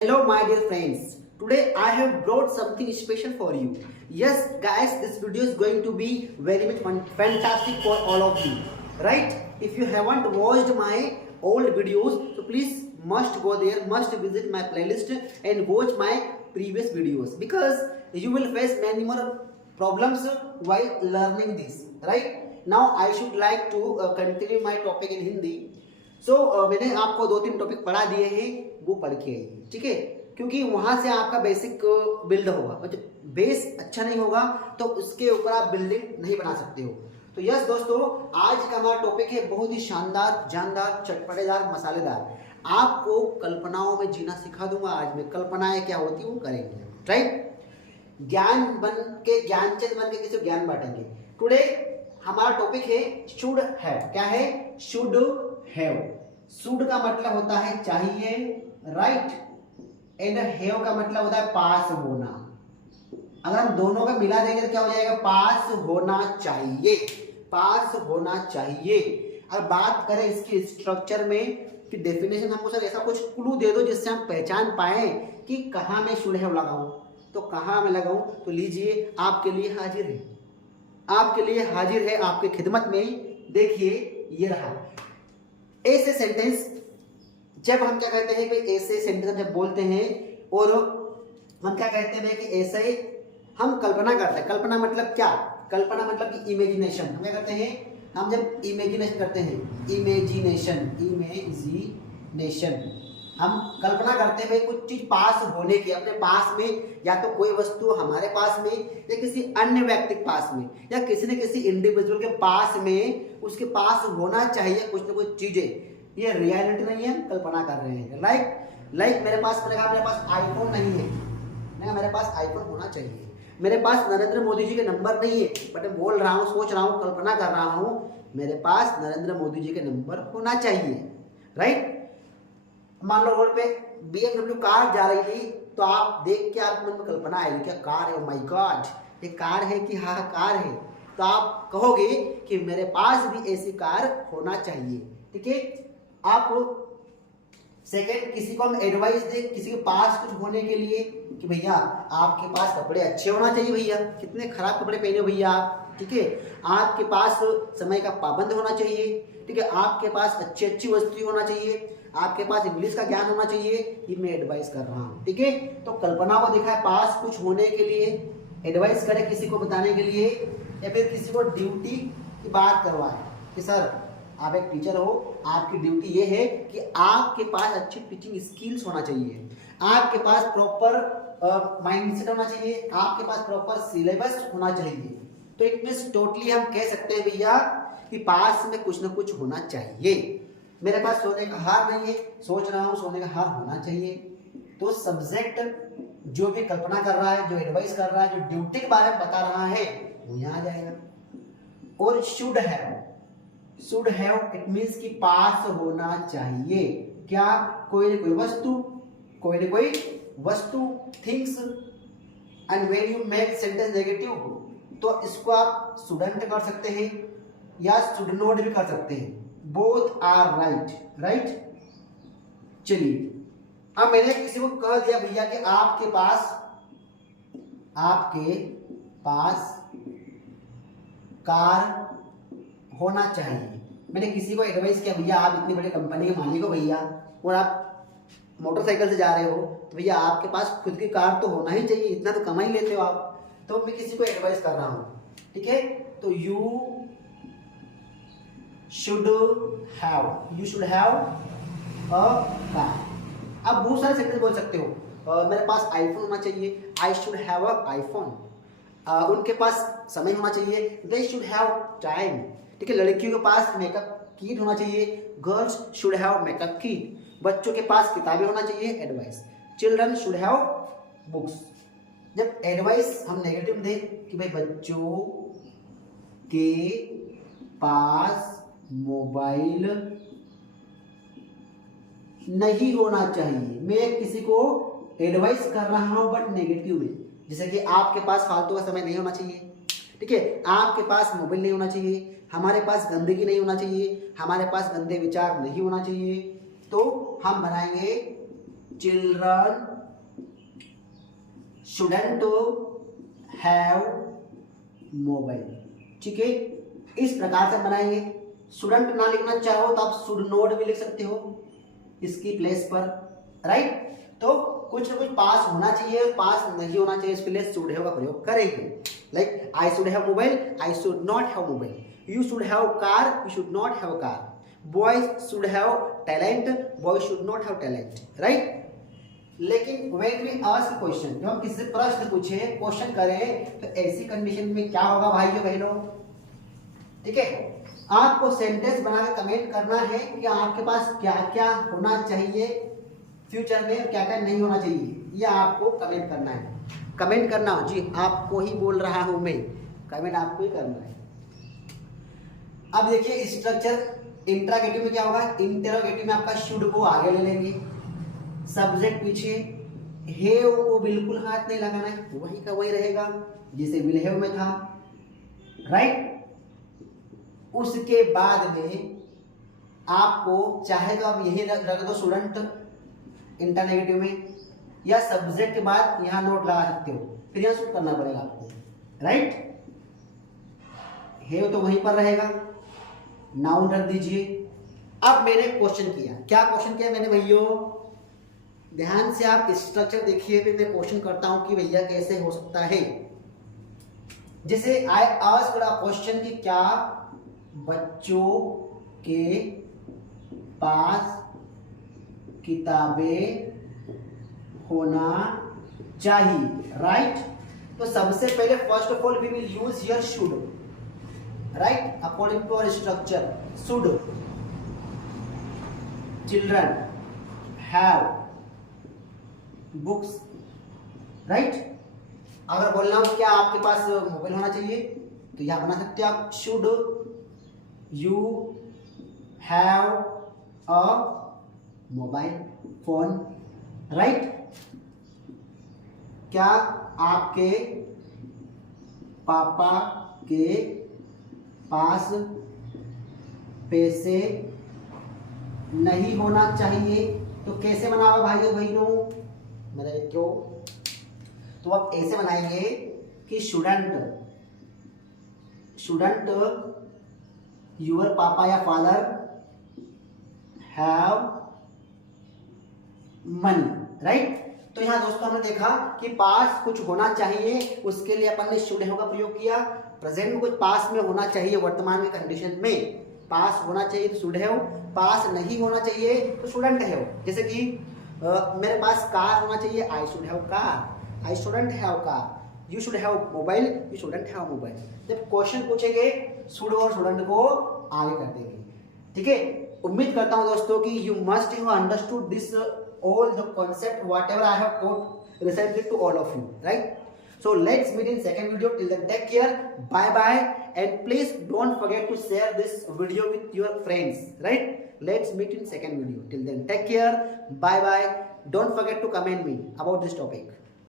Hello my dear friends, today I have brought something special for you. Yes guys, this video is going to be very much fantastic for all of you. Right? If you haven't watched my old videos, so please must go there, must visit my playlist and watch my previous videos because you will face many more problems while learning this. Right? Now I should like to continue my topic in Hindi. मैंने आपको 2-3 topic पढ़ा दिए हैं, वो पढ़ के आइए, ठीक है, क्योंकि वहां से आपका बेसिक बिल्ड होगा। मतलब बेस अच्छा नहीं होगा तो उसके ऊपर आप बिल्डिंग नहीं बना सकते हो। तो यस दोस्तों, आज का हमारा टॉपिक है बहुत ही शानदार, जानदार, चटपटेदार, मसालेदार। आपको कल्पनाओं में जीना सिखा दूंगा। आज मैं कल्पनाएं क्या होती है वो करेंगे, राइट। ज्ञानचंद बन के किसी ज्ञान बांटेंगे। टुडे हमारा टॉपिक है शुड हैव। क्या है? Should have. शुड का मतलब होता है चाहिए, राइट, एंड हैव का मतलब होता है पास होना। अगर हम दोनों का मिला देंगे तो क्या हो जाएगा? पास होना चाहिए, पास होना चाहिए। अगर बात करें इसके स्ट्रक्चर में कि डेफिनेशन, हमको सर ऐसा कुछ क्लू दे दो जिससे हम पहचान पाए कि कहाँ मैं शुड हैव लगाऊं, तो कहाँ मैं लगाऊं। तो लीजिए, आपके लिए हाजिर है, आपके लिए हाजिर है, आपके खिदमत में। देखिए ये रहा ऐसे सेंटेंस। जब हम क्या कहते हैं कि ऐसे सेंटेंस जब बोलते हैं और हम क्या कहते हैं कि ऐसे हम कल्पना करते हैं। कल्पना मतलब क्या? कल्पना मतलब कि इमेजिनेशन। हम क्या करते हैं? हम जब इमेजिनेशन करते हैं, इमेजिनेशन, हम कल्पना करते हैं भाई कुछ चीज पास होने की, अपने पास में, या तो कोई वस्तु हमारे पास में या किसी अन्य व्यक्ति के पास में या किसी न किसी इंडिविजुअल के पास में, उसके पास होना चाहिए कुछ न कुछ चीजें। ये रियलिटी नहीं है, हम कल्पना कर रहे हैं। लाइक मेरे पास आईफोन नहीं है, नहीं, मेरे पास आईफोन होना चाहिए। मेरे पास नरेंद्र मोदी जी के नंबर नहीं है, बट मैं बोल रहा हूँ, सोच रहा हूँ, कल्पना कर रहा हूँ, मेरे पास नरेंद्र मोदी जी के नंबर होना चाहिए, राइट। मान लो रोड पे BMW कार जा रही थी, तो आप देख के आपके मन में कल्पना आएगी, क्या कार है, माय गॉड, ये कार है कि हाँ कार है। तो आप कहोगे कि मेरे पास भी ऐसी कार होना चाहिए, ठीक है। आप सेकेंड, किसी को हम एडवाइस दे, किसी के पास कुछ होने के लिए कि भैया आपके पास कपड़े अच्छे होना चाहिए, भैया कितने खराब कपड़े पहने हो भैया आप, ठीक है। आपके पास समय का पाबंद होना चाहिए, ठीक है। आपके पास अच्छी अच्छी वस्तु होना चाहिए, आपके पास इंग्लिश का ज्ञान होना चाहिए। ये मैं एडवाइस कर रहा हूँ, ठीक है। तो कल्पना को देखा है पास कुछ होने के लिए, एडवाइस करे किसी को बताने के लिए, या फिर किसी को ड्यूटी की बात करवाए कि सर आप एक टीचर हो, आपकी ड्यूटी ये है कि आपके पास अच्छी टीचिंग स्किल्स होना चाहिए, आपके पास प्रॉपर माइंडसेट होना चाहिए, आपके पास प्रॉपर सिलेबस होना चाहिए। तो इट मींस टोटली हम कह सकते हैं भैया कि पास में कुछ ना कुछ होना चाहिए। मेरे पास सोने का हार नहीं है, सोच रहा हूँ सोने का हार होना चाहिए। तो सब्जेक्ट जो भी कल्पना कर रहा है, जो एडवाइस कर रहा है, जो ड्यूटी के बारे में बता रहा है, वो यहाँ आ जाएगा। और शुड हैव इट मींस कि पास होना चाहिए। क्या? कोई ना कोई वस्तु, things. And when you make sentence negative, तो इसको आप शुडंट कर सकते हैं या शुड नॉट भी कर सकते हैं। Both are right. चलिए, अब मैंने किसी को कह दिया भैया कि आपके पास कार होना चाहिए। मैंने किसी को एडवाइस किया, भैया आप इतनी बड़ी कंपनी के मालिक हो भैया, और आप मोटरसाइकिल से जा रहे हो, तो भैया आपके पास खुद की कार तो होना ही चाहिए, इतना तो कमा ही लेते हो आप। तो मैं किसी को एडवाइस कर रहा हूं, ठीक है। तो you should have a car. आप बहुत सारे सेंटेंस बोल सकते हो। मेरे पास आईफोन होना चाहिए, I should have a iPhone. उनके पास समय होना चाहिए, दे शुड हैव टाइम, ठीक है। लड़कियों के पास मेकअप किट होना चाहिए, girls should have makeup kit. बच्चों के पास किताबें होना चाहिए, advice, children should have books. जब एडवाइस हम नेगेटिव दे कि भाई बच्चों के पास मोबाइल नहीं होना चाहिए, मैं किसी को एडवाइस कर रहा हूं बट नेगेटिव में। जैसे कि आपके पास फालतू का समय नहीं होना चाहिए, ठीक है। आपके पास मोबाइल नहीं होना चाहिए, हमारे पास गंदगी नहीं होना चाहिए, हमारे पास गंदे विचार नहीं होना चाहिए। तो हम बनाएंगे चिल्ड्रन shouldn't have मोबाइल, ठीक है। इस प्रकार से बनाएंगे। shouldn't ना लिखना चाहो तो आप should not भी लिख सकते हो इसकी प्लेस पर, राइट। तो कुछ ना कुछ पास होना चाहिए, पास नहीं होना चाहिए, इसके लिए शुड हैव का प्रयोग करेंगे। Like I should have mobile, I should not have mobile. You should have car, you should not have car. Boys should have talent, boys should not have talent, right. लेकिन when we ask question, जब हम किसी से प्रश्न पूछे, question करें, तो ऐसी कंडीशन में क्या होगा भाइयों बहनों, ठीक है। आपको सेंटेंस बना के कमेंट करना है कि आपके पास क्या क्या होना चाहिए फ्यूचर में, क्या क्या नहीं होना चाहिए, ये आपको कमेंट करना है। कमेंट करना हो जी, आपको ही बोल रहा हूं मैं, कमेंट आपको ही करना है। अब देखिए स्ट्रक्चर इंट्रोगेटिव में क्या होगा, इंटरोगेटिव में आपका शुड को आगे ले लेंगे, सब्जेक्ट पीछे, हैव को बिल्कुल हाथ नहीं लगाना है, वही का वही रहेगा जिसे विल हैव में था, राइट। उसके बाद में आपको चाहे तो आप यही रख दो स्टूडेंट इंटरनेगेटिव में, या सब्जेक्ट के बाद यहां नोट लगा सकते हो, फिर यहां शूट करना पड़ेगा आपको, राइट। हैव तो वहीं पर रहेगा, नाउन रख दीजिए। अब मैंने क्वेश्चन किया, क्या क्वेश्चन किया मैंने भैया, ध्यान से आप स्ट्रक्चर देखिए, फिर मैं क्वेश्चन करता हूं कि भैया कैसे हो सकता है। जैसे आई आस्क्ड अ क्वेश्चन कि क्या बच्चों के पास किताबें होना चाहिए, राइट। तो सबसे पहले first of all we will use here should, right, according to our structure. Should children have books, right. अगर बोलना हो क्या आपके पास मोबाइल होना चाहिए, तो यहां बना सकते हो आप should you have a mobile phone, right. क्या आपके पापा के पास पैसे नहीं होना चाहिए, तो कैसे बनाओगे भाइयों बहनों मेरे मित्रों, तो आप ऐसे बनाएंगे कि शुडंट योर पापा या फादर हैव मनी, राइट। तो यहाँ दोस्तों हमने देखा कि पास कुछ होना चाहिए, उसके लिए अपन ने शुड हैव का प्रयोग किया। प्रेजेंट में कुछ पास में होना चाहिए, वर्तमान में कंडीशन में पास होना चाहिए तो शुड हैव, पास नहीं होना चाहिए तो शुडंट हैव। जैसे कि मेरे पास कार होना चाहिए, I should have car, I shouldn't have car. You should have mobile, you shouldn't have mobile. जब क्वेश्चन पूछेंगे शुड और शुडंट को आगे कर देंगे, ठीक है। उम्मीद करता हूं दोस्तों कि you must have understood this all the concept whatever I have taught recently to all of you, right? So let's meet in second video. Till then take care, bye bye, and please don't forget to share this video with your friends, right? Let's meet in second video. Till then take care, bye bye. Don't forget to comment me about this topic.